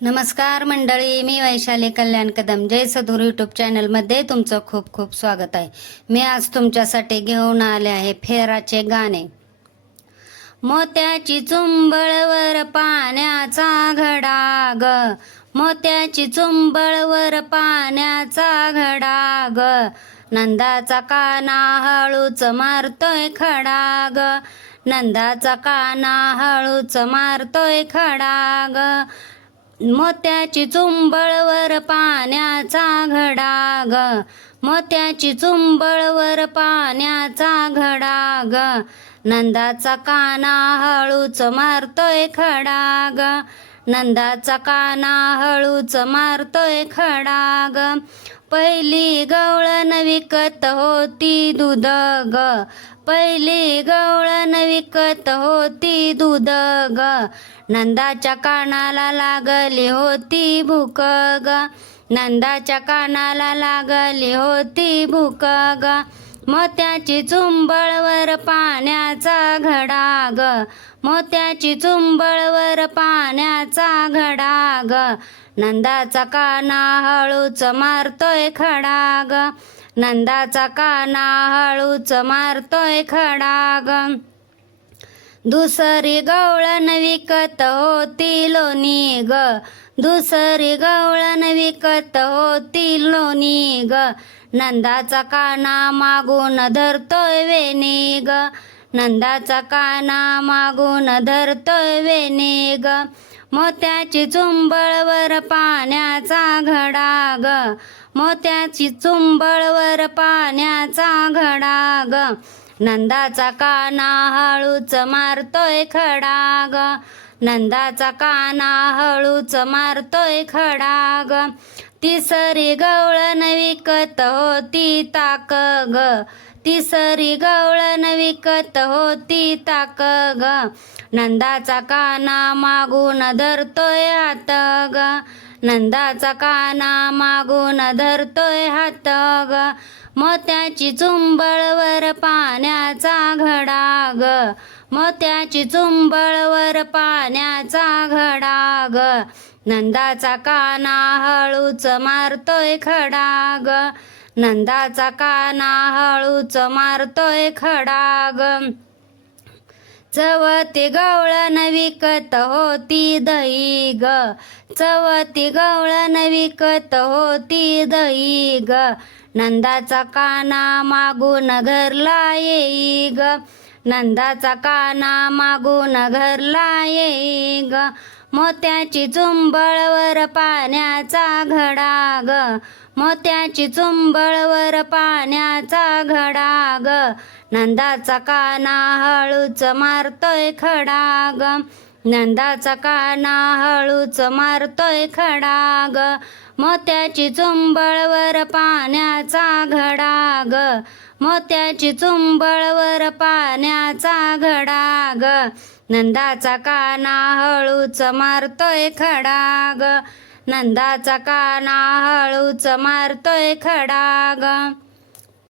नमस्कार मंडळी मी वैशाली कल्याण कदम. जय सदूर यूट्यूब चॅनलमध्ये तुमचं खूप खूप स्वागत आहे. मी आज तुमच्यासाठी घेऊन आले आहे फेराचे गाणे. मोत्याची चुंबळवर पाण्याचा घडा ग मोत्याची चुंबळवर पाण्याचा घडा ग नंदाचा काना हळूच मारतोय खडा ग नंदाचा काना हळूच मारतोय खडा ग मोत्याची चुंबळवर पाण्याचा घडा ग मोत्याची चुंबळवर पाण्याचा घडा ग नंदाचा काना हळूच मारतोय खडा ग नंदाचा काना हळूच मारतोय खडा ग पहिली गवळण विकत होती दूध ग पहिली गवळण विकत होती दूध ग नंदाच्या कानाला लागली होती भूक ग. नंदाच्या कानाला लागली होती भूक ग. मोत्याची चुंबळवर पाण्याचा घडा ग. मोत्याची चुंबळवर पाण्याचा घडा ग. नंदाचा काना हळूच मारतोय खडा ग. नंदाचा काना हळूच मारतोय खडा ग. दुसरी गवळण विकत होती लोणी ग दुसरी गवळण विकत होती लोणी ग नंदाचा काना मागून धरतोय वेणी ग नंदाचा काना मागून धरतोय वेणी ग मोत्याची चुंबळवर पाण्याचा घडा ग मोत्याची चुंबळवर पाण्याचा घडा ग नंदाचा काना हळूच मारतोय खडाग. नंदाचा काना हळूच मारतोय खडाग. तिसरी गवळण विकत होती ताक ग तिसरी गवळण विकत होती ताक ग नंदाचा काना मागून धरतोय हात ग नंदाचा काना मागून धरतोय हात ग मोत्याची चुंबळवर पाण्याचा घडा ग मोत्याची चुंबळवर पाण्याचा घडाग. नंदाचा काना हळूच मारतोय खडा ग नंदाचा काना हळूच मारतोय खडाग. चवती गवळण विकत होती दही ग चवती गवळण विकत होती दही ग नंदाचा काना मागून घरला येई ग नंदाचा काना मागून घरला येई ग मोत्याची चुंबळवर पाण्याचा घडा ग मोत्याची चुंबळवर पाण्याचा घडा ग नंदाचा काना हळूच मारतोय खडा ग नंदाचा काना हळूच मारतोय खडा ग मोत्याची चुंबळवर पाण्याचा घडा ग मोत्याची चुंबळवर पाण्याचा घडा ग नंदाचा काना हळूच मारतोय खडा ग नंदाचा काना हळूच मारतोय खडा ग